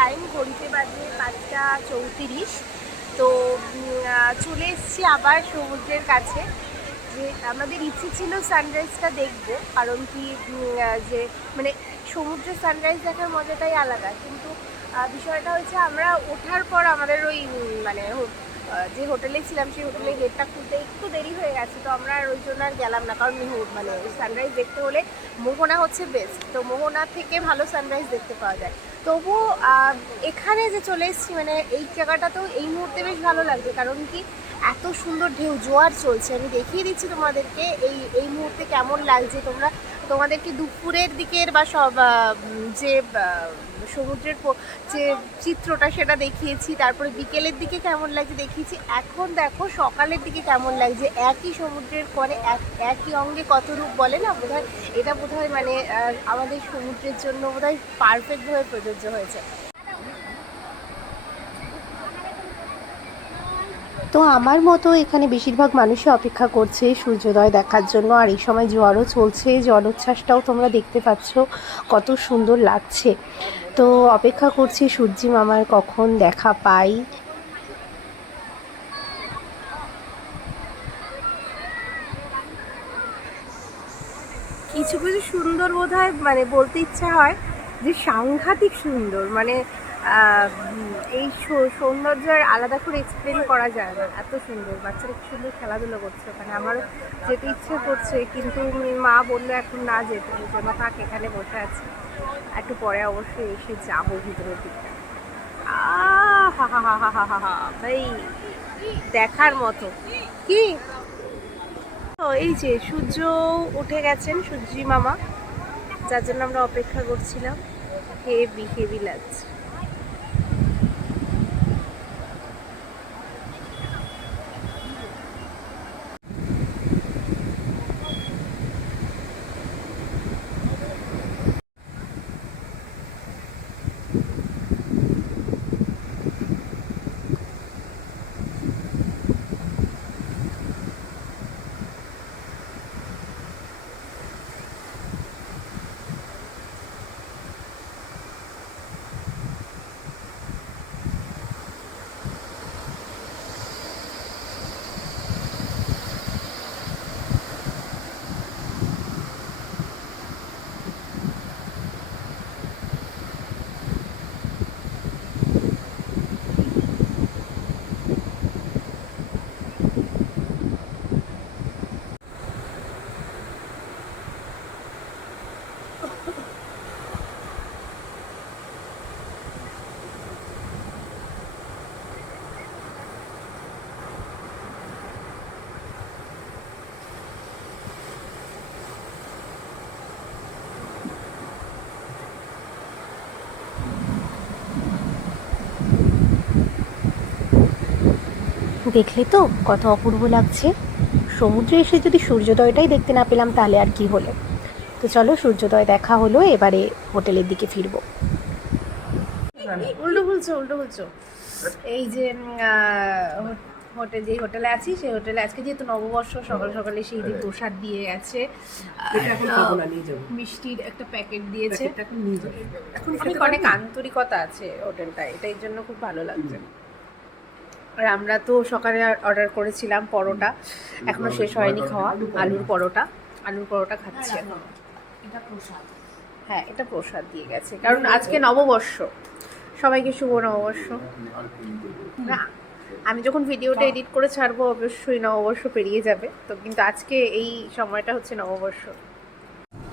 Time ঘড়িতে বাজে পাঁচটা চৌত্রিশ। তো চলে এসেছি আবার সমুদ্রের কাছে। যে আমাদের ইচ্ছে ছিল সানরাইজটা দেখব, কারণ কি যে মানে সমুদ্রের সানরাইজ দেখার মজাটাই আলাদা। কিন্তু বিষয়টা হচ্ছে আমরা ওঠার পর আমাদের ওই মানে যে হোটেলে ছিলাম সেই হোটেলের গেটটা খুলতে একটু দেরি হয়ে গেছে তো আমরা আর ওই জন্য আর গেলাম না। কারণ হো- মানে সানরাইজ দেখতে হলে মোহনা হচ্ছে বেস্ট তো মোহনা থেকে ভালো সানরাইজ দেখতে পাওয়া যায়। আহ, এখানে যে চলে এসেছি মানে এই জায়গাটাতেও এই মুহূর্তে বেশ ভালো লাগছে। কারণ কি এত সুন্দর ঢেউ জোয়ার চলছে। আমি দেখিয়ে দিচ্ছি তোমাদেরকে এই এই মুহূর্তে কেমন লাগছে। তোমরা তোমাদেরকে দুপুরের দিকের বা সব যে সমুদ্রের যে চিত্রটা সেটা দেখিয়েছি, তারপরে বিকেলের দিকে কেমন লাগছে দেখিয়েছি। এখন দেখো সকালের দিকে কেমন লাগছে? একই সমুদ্রের পরে এক, একই অঙ্গে কত রূপ বলে না? বোধ এটা বোধ মানে আমাদের সমুদ্রের জন্য বোধ হয় পারফেক্টভাবে প্রযোজ্য হয়েছে। তো আমার মতো এখানে বেশিরভাগ মানুষই অপেক্ষা করছে সূর্যোদয় দেখার জন্য। আর এই সময় জোয়ারও চলছে জলোচ্ছ্বাসটাও তোমরা দেখতে পাচ্ছ, কত সুন্দর লাগছে। তো অপেক্ষা করছি সূর্যি মামার কখন দেখা পাই। কিছু কিছু সুন্দর বোধ হয় মানে বলতে ইচ্ছা হয় যে সাংঘাতিক সুন্দর মানে এই সৌন্দর্য আলাদা করে এক্সপ্লেন করা যায় না। এত সুন্দর। বাচ্চারা কি সুন্দর খেলাধুলো করছে। ওখানে আমার যেতে ইচ্ছে করছে কিন্তু মা বলল এখন না যেতে। জন্য থাক এখানে বসে আছে। একটু পরে অবশ্যই এসে যাব ভিতরের আহ, হা হা হা হা হা হা ভাই দেখার মতো। কি? এই যে সূর্য উঠে গেছেন সূর্যি মামা যার জন্য আমরা অপেক্ষা করছিলাম। হেভি হেভি লাগছে। দেখলে তো কত অপূর্ব লাগছে। সমুদ্রে এসে যদি সূর্যোদয়টাই দেখতে না পেলাম তাহলে আর কি হলো? তো চলো সূর্যোদয় দেখা হলো এবারে হোটেলের দিকে ফিরবো। উল্টো বলছো উল্টো বলছো। এই যে হোটেল যেই হোটেলে আছি সেই হোটেলে আজকে যেহেতু নববর্ষ সকাল সকালে সেই যে প্রসাদ দিয়ে গেছে এটা এখন খাব না, নিয়ে যাব। মিষ্টির একটা প্যাকেট দিয়েছে। অনেক অনেক আন্তরিকতা আছে হোটেলটা এটাই জন্য খুব ভালো লাগছে। আর আমরা তো সকালে অর্ডার করেছিলাম পরোটা। এখনও শেষ হয়নি খাওয়া। আলুর পরোটা। আলুর পরোটা। খাচ্ছি এখন। হ্যাঁ এটা প্রসাদ দিয়ে গেছে। কারণ আজকে নববর্ষ। সবাইকে শুভ নববর্ষ। না আমি যখন ভিডিওটা এডিট করে ছাড়বো অবশ্যই নববর্ষ পেরিয়ে যাবে। তো কিন্তু আজকে এই সময়টা হচ্ছে নববর্ষ।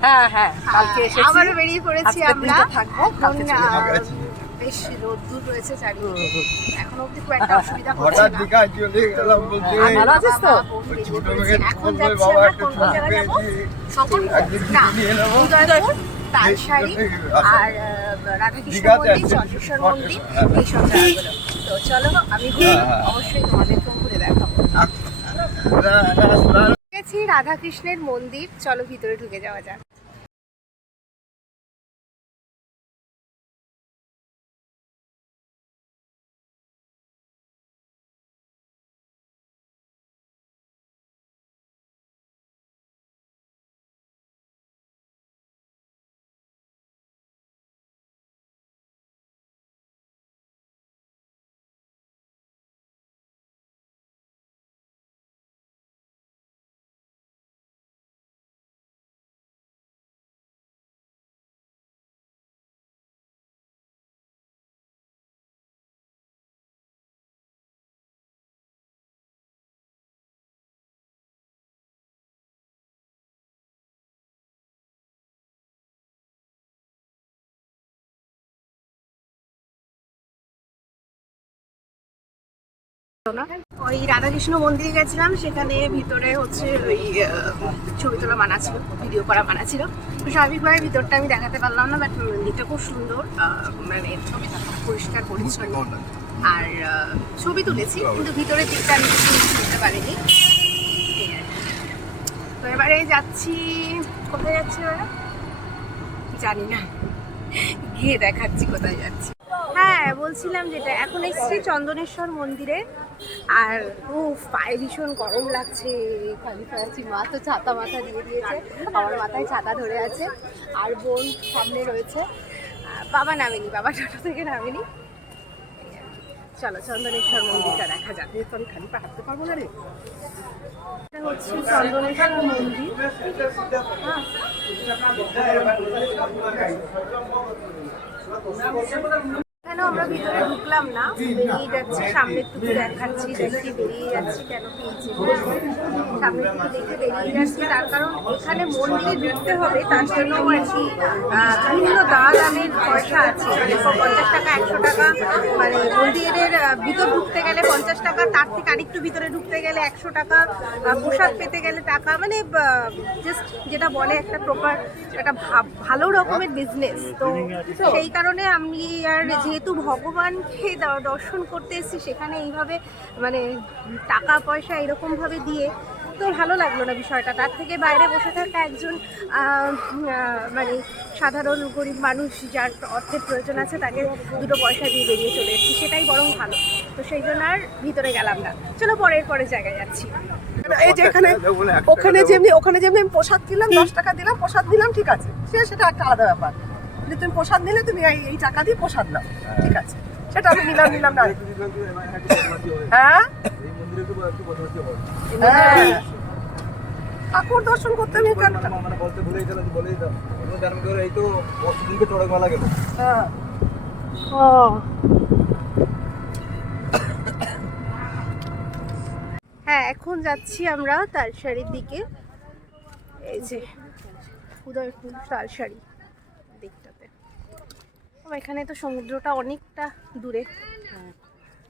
হ্যাঁ হ্যাঁ কালকে এসেছি। আবারও বেরিয়ে পড়েছি আমরা। থাকব, বেশ রোদ্দুর রয়েছে চারিদিকে। এখন অব্দি খুব একটা অসুবিধা হচ্ছে না। দীঘায় চলে গেলাম বলতে। ভালো আছিস তো? ছোট মেয়ের এখন যাচ্ছি আমরা কোন কোন জায়গায় যাব? পেয়েছি না, ছুটি নিয়ে নেব। উদয়পুর, তালসারি। আর রাধাকৃষ্ণ মন্দির চন্দ্রেশ্বর মন্দির হ্যাঁ। জায়গাগুলো। তো চলো আমি ঘুরে হ্যাঁ, হ্যাঁ। অবশ্যই তোমাদেরকেও ঘুরে দেখাবো। রাধাকৃষ্ণের মন্দির। চলো ভিতরে ঢুকে যাওয়া যাক। ওই রাধাকৃষ্ণ মন্দিরে গেছিলাম, সেখানে ভিতরে হচ্ছে ওই ছবি তোলা মানা ছিল ভিডিও করা মানা ছিল তো স্বাভাবিকভাবে ভিতরটা আমি দেখাতে পারলাম না বাট মন্দিরটা খুব সুন্দর মানে পরিষ্কার, পরিচ্ছন্ন। আর ছবি তুলেছি, কিন্তু ভিতরের দিকটা আমি কিছু তুলতে পারিনি। তো এবারে যাচ্ছি, কোথায় যাচ্ছি এবারে জানি না। গিয়ে দেখাচ্ছি কোথায় যাচ্ছি। হ্যাঁ বলছিলাম যেটা, এখন এসেছি চন্দনেশ্বর মন্দিরে। আর ও পায়ে ভীষণ গরম লাগছে খালিফা আছি মা তো ছাতা মাথা দিয়ে দিয়েছে আমার মাথায় ছাতা ধরে আছে আর বোন সামনে রয়েছে। বাবা নামেনি বাবা টোটো থেকে নামেনি। চলো চন্দনেশ্বর মন্দিরটা দেখা যাক। তো আমি খালি হাঁটতে পারব না রে। এটা হচ্ছে চন্দনেশ্বর মন্দির। হ্যাঁ। আমরা ভিতরে ঢুকলাম না। বেরিয়ে যাচ্ছি, সামনে টুকু দেখাচ্ছি, দেখি বেরিয়ে যাচ্ছি কেন পেয়েছি সামনে টুকু দেখে বেরিয়ে যাচ্ছি, তার কারণ এখানে মন্দিরে ঢুকতে হবে, তার জন্য আর কি বিভিন্ন দাম দামের পয়সা আছে। মানে পঞ্চাশ টাকা, একশো টাকা মানে মন্দিরের ভিতর ঢুকতে গেলে পঞ্চাশ টাকা, তার থেকে আরেকটু ভিতরে ঢুকতে গেলে একশো টাকা প্রসাদ পেতে গেলে টাকা মানে জাস্ট যেটা বলে একটা প্রপার একটা ভালো রকমের বিজনেস তো সেই কারণে আমি আর যেহেতু ভগবানকে দর্শন করতে এসেছি সেখানে এইভাবে মানে টাকা পয়সা এরকমভাবে দিয়ে তো ভালো লাগল না বিষয়টা। তার থেকে বাইরে বসে থাকা একজন মানে সাধারণ গরিব মানুষ যার অর্থের প্রয়োজন আছে তাকে দুটো পয়সা দিয়ে বেরিয়ে চলে এসেছি সেটাই বরং ভালো। তো সেই জন্য আর ভিতরে গেলাম না। চলো পরের পরের জায়গায় যাচ্ছি। এই যে এখানে ওখানে যেমনি ওখানে যেমনি আমি প্রসাদ দিলাম দশ টাকা দিলাম প্রসাদ দিলাম ঠিক আছে। সে সেটা একটা আলাদা ব্যাপার। কিন্তু তুমি প্রসাদ নিলে তুমি এই টাকা দিয়ে প্রসাদ নাও। ঠিক আছে। সেটা আমি নিলাম নিলাম না। হ্যাঁ? হ্যাঁ। ঠাকুর দর্শন করতে আমি কেন মানে বলতে ভুলেই গেল বলেই দাও। এই তো দিনকে চড়ে গলা গেল। হ্যাঁ। ও। হ্যাঁ এখন যাচ্ছি আমরা তালসারির দিকে। এই যে উদয়পুর ও, এখানে তো সমুদ্রটা অনেকটা দূরে।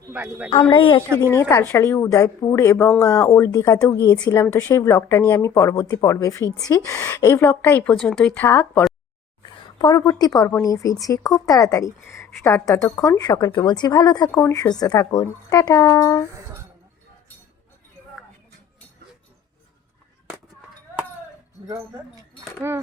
বালি বালি। আমরা এই একই দিনে তালশাড়ি উদয়পুর এবং ওল্ড দীঘাতেও গিয়েছিলাম তো সেই ব্লগটা নিয়ে আমি পরবর্তী পর্বে ফিরছি। এই ব্লগটা এই পর্যন্তই থাক পর- পরবর্তী পর্ব নিয়ে ফিরছি খুব তাড়াতাড়ি। তার ততক্ষণ সকলকে বলছি ভালো থাকুন সুস্থ থাকুন। টাটা। হুম।